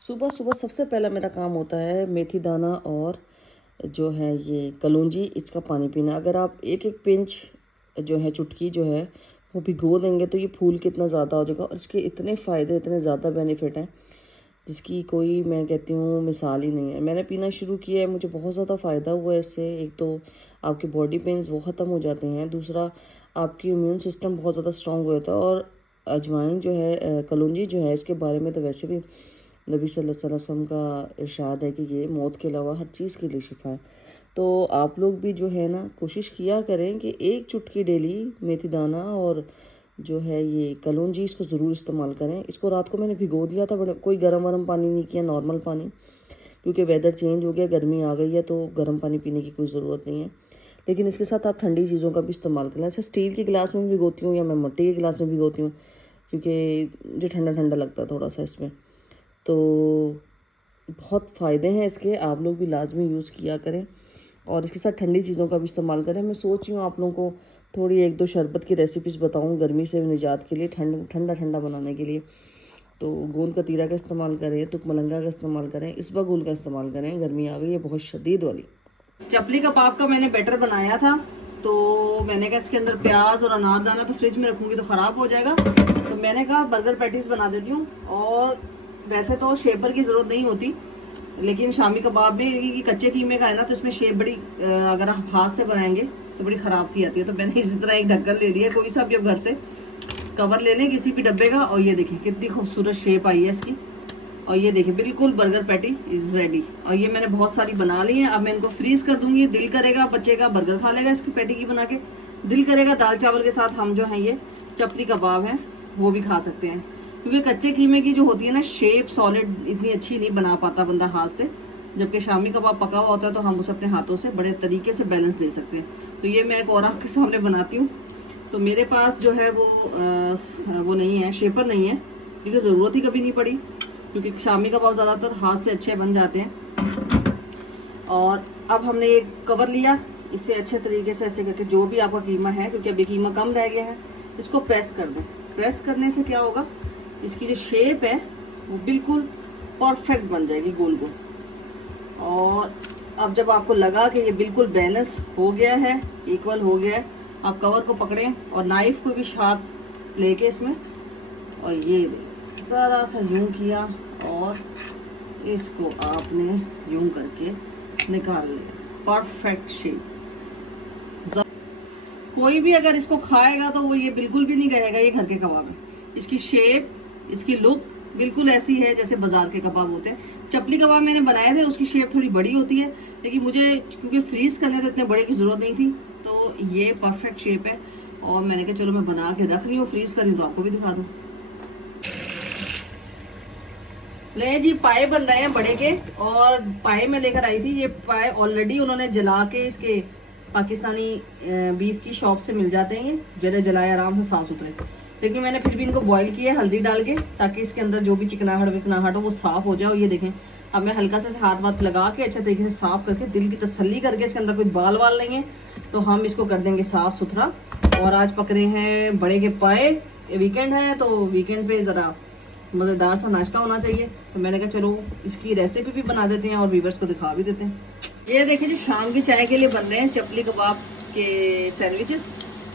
सुबह सुबह सबसे पहला मेरा काम होता है मेथी दाना और जो है ये कलौंजी, इसका पानी पीना। अगर आप एक एक पिंच जो है, चुटकी जो है वो भिगो देंगे तो ये फूल कितना ज़्यादा हो जाएगा। और इसके इतने फ़ायदे, इतने ज़्यादा बेनिफिट हैं जिसकी कोई, मैं कहती हूँ, मिसाल ही नहीं है। मैंने पीना शुरू किया है, मुझे बहुत ज़्यादा फ़ायदा हुआ है इससे। एक तो आपके बॉडी पेन्स वो ख़त्म हो जाते हैं, दूसरा आपकी इम्यून सिस्टम बहुत ज़्यादा स्ट्रॉन्ग हो जाता है। और अजवाइन जो है, कलौंजी जो है, इसके बारे में तो वैसे भी नबी सल्लल्लाहु अलैहि वसल्लम का इरशाद है कि ये मौत के अलावा हर चीज़ के लिए शिफा है। तो आप लोग भी जो है ना, कोशिश किया करें कि एक चुटकी डेली मेथी दाना और जो है ये कलौंजी, इसको ज़रूर इस्तेमाल करें। इसको रात को मैंने भिगो दिया था, बड़ा कोई गर्म वरम पानी नहीं किया, नॉर्मल पानी, क्योंकि वेदर चेंज हो गया, गर्मी आ गई है तो गर्म पानी पीने की कोई ज़रूरत नहीं है। लेकिन इसके साथ आप ठंडी चीज़ों का भी इस्तेमाल करें। अच्छा, स्टील के गिलास में भी भिगोती हूँ या मैं मिट्टी के गिलास में भिगोती हूँ, क्योंकि मुझे ठंडा ठंडा लगता है थोड़ा सा इसमें। तो बहुत फ़ायदे हैं इसके, आप लोग भी लाजमी यूज़ किया करें और इसके साथ ठंडी चीज़ों का भी इस्तेमाल करें। मैं सोच रही हूँ आप लोगों को थोड़ी एक दो शरबत की रेसिपीज़ बताऊँ गर्मी से निजात के लिए, ठंडा ठंडा बनाने के लिए। तो गोंद कतीरा का इस्तेमाल करें, तुक मलंगा का इस्तेमाल करें, इसबगोल का इस्तेमाल करें। गर्मी आ गई है बहुत शदीद वाली। चपली कबाब का मैंने बैटर बनाया था, तो मैंने कहा इसके अंदर प्याज और अनारदाना तो फ्रिज में रखूँगी तो ख़राब हो जाएगा, तो मैंने कहा बर्गर पैटीज़ बना देती हूँ। और वैसे तो शेपर की ज़रूरत नहीं होती, लेकिन शामी कबाब भी कच्चे कीमे का है ना, तो इसमें शेप बड़ी, अगर आप हाथ से बनाएंगे तो बड़ी ख़राब सी आती है। तो मैंने इसी तरह एक ढक्कन ले लिया, कोई सा भी अब घर से कवर ले लें किसी भी डब्बे का, और ये देखिए कितनी खूबसूरत शेप आई है इसकी। और ये देखिए बिल्कुल बर्गर पैटी इज़ रेडी। और ये मैंने बहुत सारी बना ली है, अब मैं इनको फ्रीज़ कर दूंगी। दिल करेगा बच्चे का बर्गर खा लेगा इसकी पैटी की बना के, दिल करेगा दाल चावल के साथ हम जो है ये चपली कबाब है वो भी खा सकते हैं। क्योंकि कच्चे कीमे की जो होती है ना शेप, सॉलिड इतनी अच्छी नहीं बना पाता बंदा हाथ से, जबकि शामी कबाब पका हुआ होता है तो हम उसे अपने हाथों से बड़े तरीके से बैलेंस दे सकते हैं। तो ये मैं एक और आपके सामने बनाती हूँ। तो मेरे पास जो है वो नहीं है, शेपर नहीं है, क्योंकि ज़रूरत ही कभी नहीं पड़ी, क्योंकि शामी कबाब ज़्यादातर हाथ से अच्छे बन जाते हैं। और अब हमने एक कवर लिया, इसे अच्छे तरीके से ऐसे करके जो भी आपका कीमा है, क्योंकि अभी कीमा कम रह गया है, इसको प्रेस कर दें। प्रेस करने से क्या होगा, इसकी जो शेप है वो बिल्कुल परफेक्ट बन जाएगी, गोल गोल। और अब जब आपको लगा कि ये बिल्कुल बैलेंस हो गया है, इक्वल हो गया है, आप कवर को पकड़ें और नाइफ को भी शार्प लेके इसमें, और ये ज़रा सा यूं किया और इसको आपने यूं करके निकाल लिया, परफेक्ट शेप। कोई भी अगर इसको खाएगा तो वो ये बिल्कुल भी नहीं कहेगा ये घर के कबाब है। इसकी शेप, इसकी लुक बिल्कुल ऐसी है जैसे बाजार के कबाब होते हैं। चपली कबाब मैंने बनाए थे, उसकी शेप थोड़ी बड़ी होती है, लेकिन मुझे क्योंकि फ्रीज करने थे इतने बड़े की जरूरत नहीं थी, तो ये परफेक्ट शेप है। और मैंने कहा चलो मैं बना के रख रही हूँ, फ्रीज कर रही हूँ तो आपको भी दिखा दूँ। ले जी, पाए बन रहे हैं बड़े के, और पाए मैं लेकर आई थी। ये पाए ऑलरेडी उन्होंने जला के, इसके पाकिस्तानी बीफ की शॉप से मिल जाते हैं, ये जले जलाए आराम से साफ सुथरे। लेकिन मैंने फिर भी इनको बॉईल किया हल्दी डाल के, ताकि इसके अंदर जो भी चिकनाहट विकनाहट हो वो साफ हो जाए। और ये देखें, अब मैं हल्का से हाथ वाथ लगा के अच्छे तरीके से साफ करके, दिल की तसल्ली करके, इसके अंदर कोई बाल वाल नहीं है तो हम इसको कर देंगे साफ सुथरा। और आज पकड़े हैं बड़े के पाए, वीकेंड है तो वीकेंड पे ज़रा मज़ेदार सा नाश्ता होना चाहिए, तो मैंने कहा चलो इसकी रेसिपी भी बना देते हैं और व्यूअर्स को दिखा भी देते हैं। ये देखिए जी, शाम की चाय के लिए बन रहे हैं चपली कबाब के सैंडविचेस,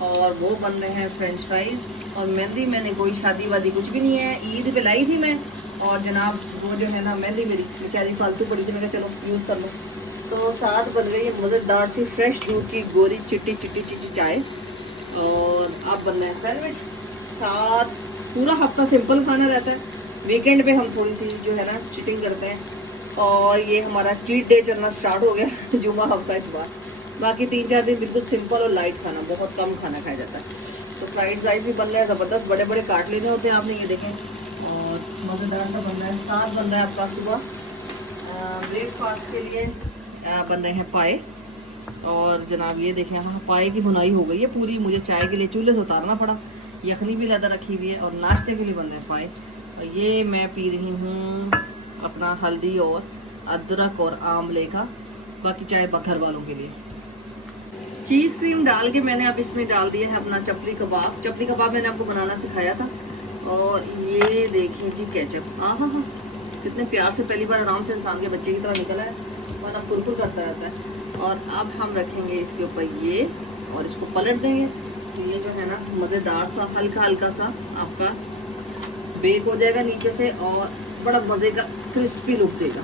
और वो बन रहे हैं फ्रेंच फ्राइज। और मेहंदी मैंने कोई शादी वादी कुछ भी नहीं है, ईद पे लाई थी मैं, और जनाब वो जो है ना मेहंदी मेरी बेचारी फालतू पड़ी थी, मैं कहा चलो यूज़ कर लो। तो साथ बन रही है मज़ेदार सी फ्रेश दूध की गोरी चिट्टी चिट्टी चिट्टी चाय, और अब बन रहे हैं सैंडविच। साथ पूरा हफ्ता सिंपल खाना रहता है, वीकेंड पे हम थोड़ी सी जो है ना चीटिंग करते हैं। और ये हमारा चीट डे चलना स्टार्ट हो गया जुमा हफ्ता इतवार, बाकी 3-4 दिन बिल्कुल सिंपल और लाइट खाना, बहुत कम खाना खाया जाता है। तो फ्राइड राइस भी बन रहा है ज़बरदस्त, बड़े बड़े काट लेने होते हैं आपने, ये देखें, और मज़ेदार सा बन रहा है। साथ बन रहा है आपका सुबह ब्रेकफास्ट के लिए बन रहे हैं पाए। और जनाब ये देखें, हाँ पाए की बुनाई हो गई है पूरी, मुझे चाय के लिए चूल्हे से उतारना पड़ा, यखनी भी ज़्यादा रखी हुई है, और नाश्ते के लिए बन रहे हैं पाए। और ये मैं पी रही हूँ अपना हल्दी और अदरक और आंवले का, बाकी चाय घर वालों के लिए। चीज़ क्रीम डाल के मैंने अब इसमें डाल दिया है अपना चपली कबाब। चपली कबाब मैंने आपको बनाना सिखाया था। और ये देखिए जी केचप, हाँ हाँ हाँ, कितने प्यार से पहली बार आराम से इंसान के बच्चे की तरह निकला है, वरना कुरकुर करता रहता है। और अब हम रखेंगे इसके ऊपर ये और इसको पलट देंगे, तो ये जो है ना मज़ेदार सा हल्का हल्का सा आपका बेक हो जाएगा नीचे से और बड़ा मज़े का क्रिस्पी लुक देगा।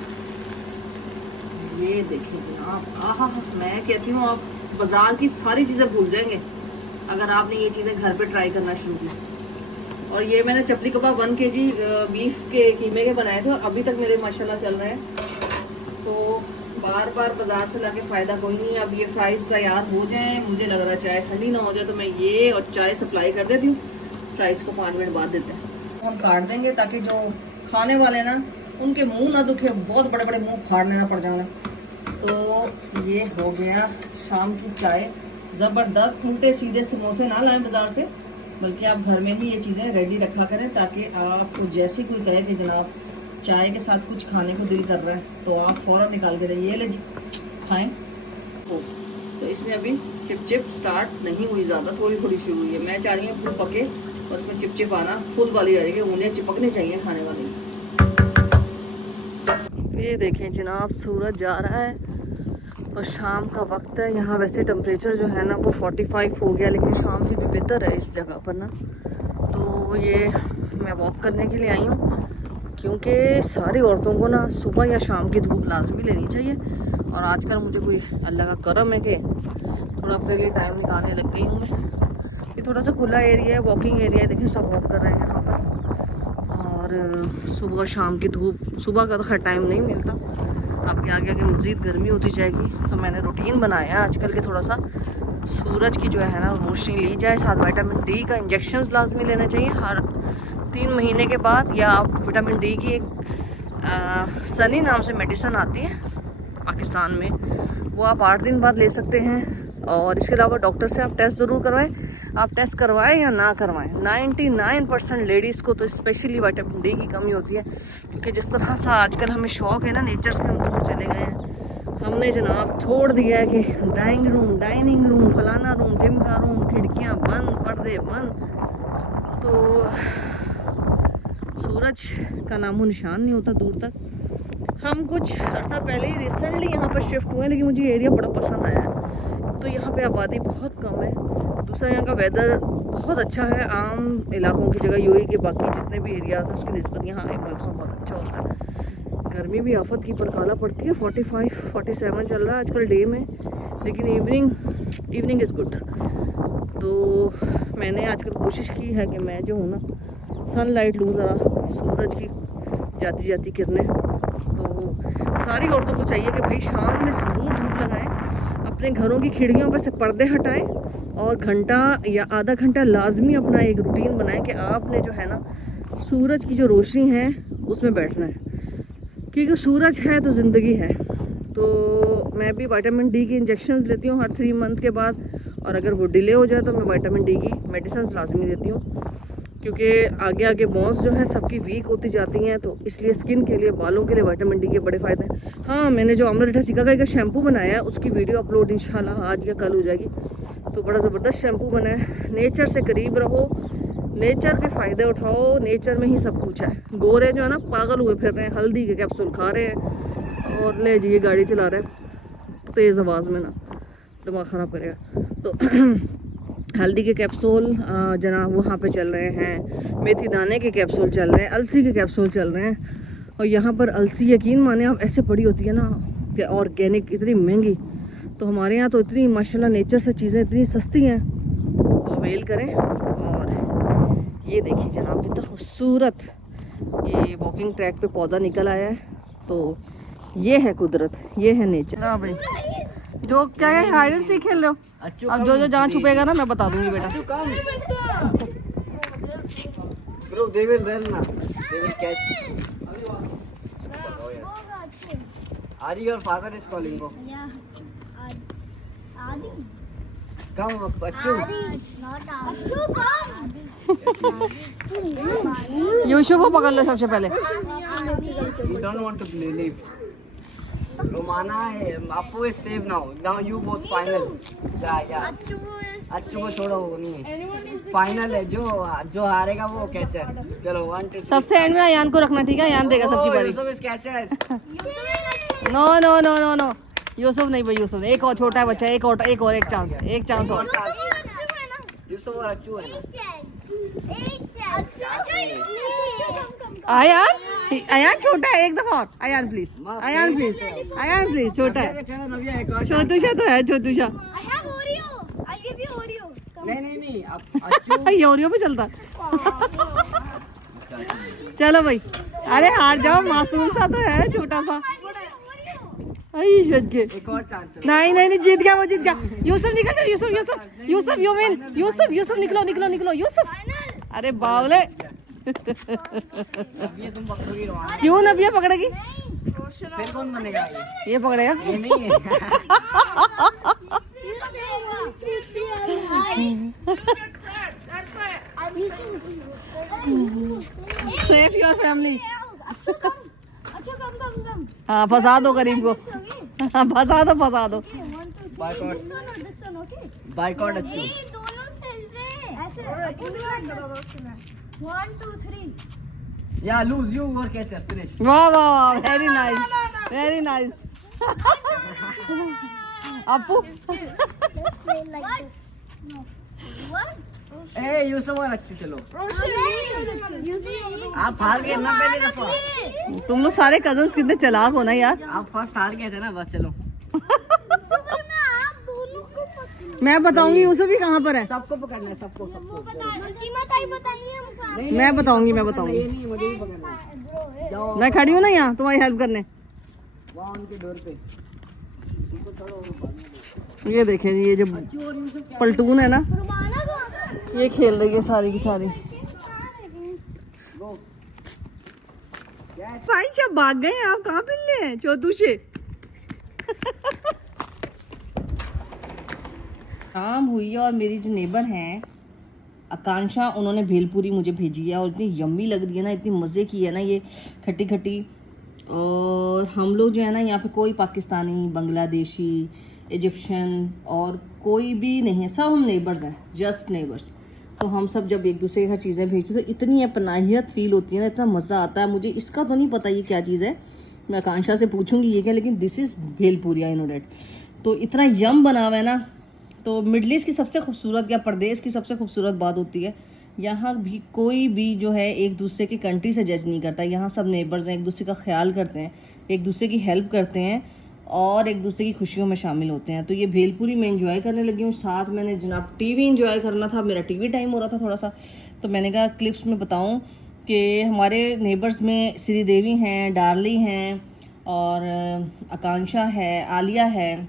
ये देखिए जनाब, आहा, मैं कहती हूँ आप बाज़ार की सारी चीज़ें भूल जाएंगे अगर आपने ये चीज़ें घर पे ट्राई करना शुरू की। और ये मैंने चपली कबाब 1 kg बीफ के कीमे के बनाए थे और अभी तक मेरे माशाल्लाह चल रहे हैं। तो बार बार बाज़ार से लाके फ़ायदा कोई नहीं। अब ये फ्राइज़ तैयार हो जाएं, मुझे लग रहा है चाय ठंडी ना हो जाए, तो मैं ये और चाय सप्लाई कर देती हूँ। फ्राइज़ को 5 मिनट बाद देते हैं। हम काट देंगे ताकि जो खाने वाले ना उनके मुँह ना दुखे, बहुत बड़े बड़े मुँह फाड़ने ना पड़ जाना। तो ये हो गया शाम की चाय, ज़बरदस्त। उल्टे सीधे समोसे ना लाएं बाज़ार से, बल्कि आप घर में ही ये चीज़ें रेडी रखा करें, ताकि आपको जैसे कोई कहे कि जनाब चाय के साथ कुछ खाने को दिल कर रहा है तो आप फ़ौरन निकाल के दें, ये ले जी खाएँ। तो इसमें अभी चिप चिप स्टार्ट नहीं हुई, ज़्यादा थोड़ी थोड़ी शुरू हुई है। मैं चाह रही हूँ फुल पके और इसमें चिप चिप आना फुल वाली आ जाएगी, उन्हें चिपकने चाहिए खाने वाली। ये देखें जनाब, सूरज जा रहा है और शाम का वक्त है। यहाँ वैसे टेम्परेचर जो है ना वो 45 हो गया, लेकिन शाम से भी बेहतर है इस जगह पर ना। तो ये मैं वॉक करने के लिए आई हूँ, क्योंकि सारी औरतों को ना सुबह या शाम की धूप लाजमी लेनी चाहिए। और आजकल मुझे कोई अल्लाह का करम है कि थोड़ा अपने लिए टाइम निकालने लग गई हूँ मैं। ये थोड़ा सा खुला एरिया है, वॉकिंग एरिया है, देखिए सब वॉक कर रहे हैं यहाँ पर। और सुबह शाम की धूप, सुबह का तो खैर टाइम नहीं मिलता, आपके आगे आगे मज़ीद गर्मी होती जाएगी। तो मैंने रूटीन बनाया है आजकल के, थोड़ा सा सूरज की जो है ना रोशनी ली जाए। साथ विटामिन डी का इंजेक्शंस लाजमी लेना चाहिए हर 3 महीने के बाद, या आप विटामिन डी की एक सनी नाम से मेडिसिन आती है पाकिस्तान में, वो आप 8 दिन बाद ले सकते हैं। और इसके अलावा डॉक्टर से आप टेस्ट ज़रूर करवाएं। आप टेस्ट करवाएं या ना करवाएं, 99% लेडीज़ को तो स्पेशली विटामिन डी की कमी होती है। क्योंकि जिस तरह से आजकल हमें शौक़ है ना नेचर से हम दूर चले गए हैं, हमने जनाब छोड़ दिया है कि ड्राइंग रूम, डाइनिंग रूम, फलाना रूम, ढिमका रूम, खिड़कियाँ बंद, पर्दे बंद। तो सूरज का नामो निशान नहीं होता दूर तक। हम कुछ अर्सा पहले ही रिसेंटली यहाँ पर शिफ्ट हुए, लेकिन मुझे एरिया बड़ा पसंद आया है। तो यहाँ पे आबादी बहुत कम है, दूसरा यहाँ का वेदर बहुत अच्छा है। आम इलाकों की जगह यूएई के बाकी जितने भी एरियाज हैं उसकी निस्बत यहाँ एक मौसम बहुत अच्छा होता है। गर्मी भी आफत की परकाला पड़ती है, 45-47 चल रहा है आजकल डे में, लेकिन इवनिंग इज़ गुड। तो मैंने आजकल कोशिश की है कि मैं जो हूँ ना सनलाइट लूँ, ज़रा सूरज की जाती जाती किरणें। तो सारी औरतों को चाहिए कि भाई शाम में ज़रूर धूप लगाएं, अपने घरों की खिड़कियों पर से पर्दे हटाएं और घंटा या आधा घंटा लाजमी अपना एक रूटीन बनाएं कि आपने जो है ना सूरज की जो रोशनी है उसमें बैठना है, क्योंकि सूरज है तो ज़िंदगी है। तो मैं भी विटामिन डी की इंजेक्शंस लेती हूँ हर 3 मंथ के बाद, और अगर वो डिले हो जाए तो मैं विटामिन डी की मेडिसिन लाजमी लेती हूँ, क्योंकि आगे आगे बोन्स जो है सबकी वीक होती जाती हैं। तो इसलिए स्किन के लिए, बालों के लिए विटामिन डी के बड़े फ़ायदे हैं। हाँ, मैंने जो अमृता सिका का शैम्पू बनाया है उसकी वीडियो अपलोड इंशाल्लाह आज या कल हो जाएगी। तो बड़ा ज़बरदस्त शैम्पू बना है। नेचर से करीब रहो, नेचर के फ़ायदे उठाओ, नेचर में ही सब कुछ है। गोरे जो है ना पागल हुए फिर रहे हैं, हल्दी के कैप्सूल खा रहे हैं और ले जी गाड़ी चला रहे हैं तेज़ आवाज़ में, ना दिमाग ख़राब करेगा। तो हल्दी के कैप्सूल जनाब वहाँ पे चल रहे हैं, मेथी दाने के कैप्सूल चल रहे हैं, अलसी के कैप्सूल चल रहे हैं। और यहाँ पर अलसी यकीन माने आप ऐसे पड़ी होती है ना कि ऑर्गेनिक, इतनी महंगी। तो हमारे यहाँ तो इतनी माशाल्लाह नेचर से चीज़ें इतनी सस्ती हैं, तो अवेल करें। और ये देखिए जनाब कितना खूबसूरत ये वॉकिंग ट्रैक पे पौधा निकल आया है। तो ये है कुदरत, ये है नेचर। हाँ भाई, जो क्या है हाइड एंड सीख खेल रहे हो, अब जो जहाँ छुपेगा ना मैं बता दूंगी बेटा। Bro, they will run now. They will catch. Adi, your father is calling. Go. Yeah. Adi. Come, Achu. Not Adi. Achu, come. यूशु को पकड़ लो सबसे पहले। You don't want to play, leave. Romana, Appu is safe now. Now you both final. Yeah. अच्छू को छोड़ो, वो नहीं है फाइनल है। जो हारेगा वो कैचर। चलो 1 2 3। सबसे एंड में अयान को रखना, ठीक है? अयान देगा सबकी बारी। Yusuf is catcher. No no no no no, Yusuf नहीं भाई, यूसुफ एक और छोटा है बच्चा, एक चांस और। यूसुफ और अच्छू है ना। अयान छोटा है, एक दफा और। अयान प्लीज, अयान प्लीज, छोटा है। छोटूशा तो है, छोटूशा। नहीं अच्छू ये ओरियो पे चलता। चलो भाई, अरे हार जाओ, मासूम सा तो है, छोटा सा। एक और चांस। नहीं, जीत गया, वो जीत गया। यूसुफ निकल जाओ, यूसुफ यू विन। यूसुफ निकलो। यूसुफ, अरे बावले। ये तुम पकड़ोगी रोमाना। क्यों नबिया पकड़ेगी? फिर कौन बनेगा ये पकड़ेगा। ये नहीं है। Safe your family. अच्छा कम। हाँ, फंसा दो करीम को। हाँ, फंसा दो। बाइकआउट अच्छू। दोनों खेल रहे हैं ऐसे। 1 2 3। या लूज यू और कैचर फिनिश। वाह, वेरी नाइस। अपू ए यूसुफ और अच्छू चलो। आप हार गए ना पहली दफा। तुम लोग सारे कजन्स कितने चालाक हो ना यार। आप फर्स्ट हार गए थे ना, बस चलो। मैं बताऊंगी यूसुफ भी कहाँ पर है। सबको पकड़ना है, सबको। मैं बताऊंगी। ये नहीं, मुझे भी पकड़ना है। जाओ, मैं खड़ी हूँ ना यहाँ तुम्हारी हेल्प करने। वहाँ उनके डोर पे। ये देखें जी, ये जो पलटून है ना, ये खेल रही है सारी की सारी। भाई सब भाग गए, आप कहाँ मिलने हैं चौधुशे? शाम हुई है और मेरी जो नेबर हैं आकांक्षा, उन्होंने भेलपूरी मुझे भेजी है और इतनी यम्मी लग रही है ना, इतनी मज़े की है ना ये, खट्टी। और हम लोग जो है ना यहाँ पे कोई पाकिस्तानी, बांग्लादेशी, इजिप्शियन और कोई भी नहीं है, सब हम नेबर्स हैं, जस्ट नेबर्स। तो हम सब जब एक दूसरे का चीज़ें भेजते तो इतनी अपनाहियत फील होती है ना, इतना मज़ा आता है। मुझे इसका तो नहीं पता ये क्या चीज़ है, मैं आकांक्षा से पूछूंगी ये क्या, लेकिन this is bhelpuri, I know that. तो इतना यम बना हुआ है ना। तो मिडल ईस्ट की सबसे खूबसूरत या प्रदेश की सबसे खूबसूरत बात होती है, यहाँ भी कोई भी जो है एक दूसरे की कंट्री से जज नहीं करता। यहाँ सब नेबर्स हैं, एक दूसरे का ख्याल करते हैं, एक दूसरे की हेल्प करते हैं और एक दूसरे की खुशियों में शामिल होते हैं। तो ये भेलपूरी मैं इंजॉय करने लगी हूँ। साथ मैंने जनाब टीवी इंजॉय करना था, मेरा टीवी टाइम हो रहा था थोड़ा सा, तो मैंने कहा क्लिप्स में बताऊँ कि हमारे नेबर्स में श्रीदेवी हैं, डार्ली हैं और आकांक्षा है, आलिया है,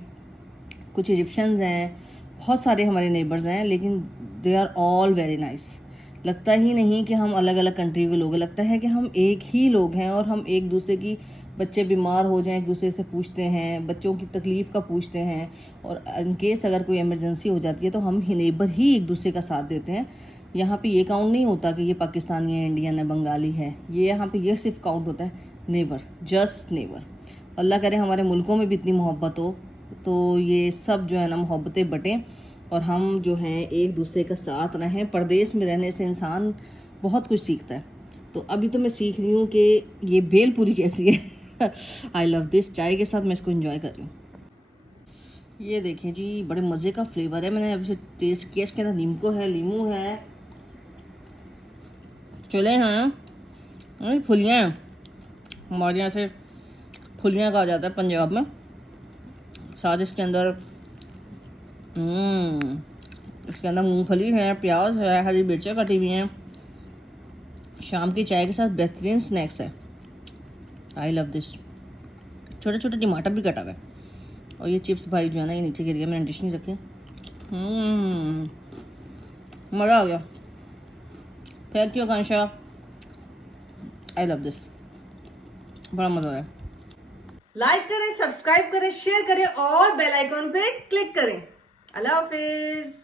कुछ इजिप्शियंस हैं, बहुत सारे हमारे नेबर्स हैं, लेकिन they are all very nice. लगता ही नहीं कि हम अलग अलग कंट्री के लोग हैं, लगता है कि हम एक ही लोग हैं और हम एक दूसरे की, बच्चे बीमार हो जाएं एक दूसरे से पूछते हैं, बच्चों की तकलीफ़ का पूछते हैं, और इन केस अगर कोई इमरजेंसी हो जाती है तो हम ही नेबर ही एक दूसरे का साथ देते हैं। यहाँ पे ये काउंट नहीं होता कि ये पाकिस्तानी है, इंडियन है, बंगाली है, ये यहाँ पे ये सिर्फ काउंट होता है नेबर, जस्ट नेबर। अल्लाह करे हमारे मुल्कों में भी इतनी मोहब्बत हो, तो ये सब जो है ना मोहब्बतें बटें और हम जो हैं एक दूसरे का साथ रहें। परदेश में रहने से इंसान बहुत कुछ सीखता है। तो अभी तो मैं सीख रही हूँ कि ये भेलपूरी कैसी है। आई लव दिस, चाय के साथ मैं इसको एंजॉय कर रही हूँ। ये देखें जी, बड़े मज़े का फ्लेवर है। मैंने अभी से टेस्ट किया, इसके अंदर नींबू है, चले हैं, फुलियाँ हैं, हमारे यहाँ से फुलियाँ कहा जाता है पंजाब में। साथ इसके अंदर मूंगफली है, प्याज है, हरी मिर्चें कटी हुई हैं। शाम की चाय के साथ बेहतरीन स्नैक्स है। I love this. छोटे छोटे टमाटर भी कटा हुआ है और ये चिप्स भाई जो है ना ये नीचे गिर गया, मैंने डिश नहीं रखी। मज़ा आ गया। Thank you Akanksha, I love this, बड़ा मज़ा आया। लाइक करें, सब्सक्राइब करें, शेयर करें और बेल आइकॉन पे क्लिक करें। अल्लाह हाफिज़।